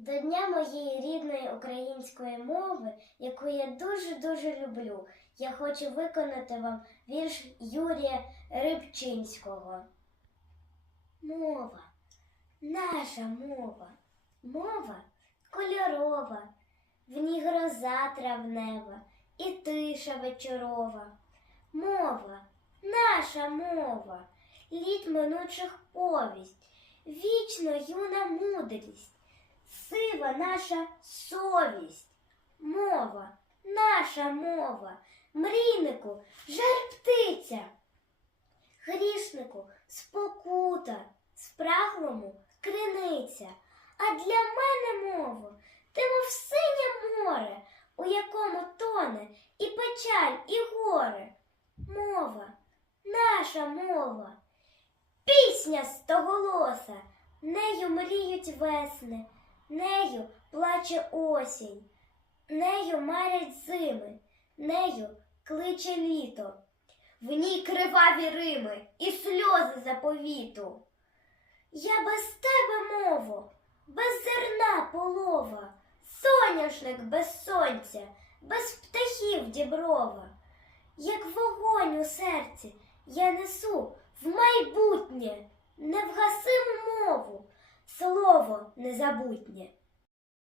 До Дня моєї рідної української мови, яку я дуже-дуже люблю, я хочу виконати вам вірш Юрія Рибчинського. Мова, наша мова, мова кольорова, в ній гроза травнева і тиша вечорова. Мова, наша мова, літ минучих повість, вічно юна мудрість сива наша совість, мова, наша мова, мрійнику жар птиця, грішнику спокута, спраглому криниця. А для мене мова, ти мов синє море, у якому тоне і печаль, і горе. Мова, наша мова, пісня стоголоса, нею мріють весни. Нею плаче осінь, нею марять зими, нею кличе літо, в ній криваві рими і сльози заповіту. Я без тебе мово, без зерна полова, соняшник без сонця, без птахів діброва. Як вогонь у серці я несу в майбутнє невгасиму мову слово незабутнє.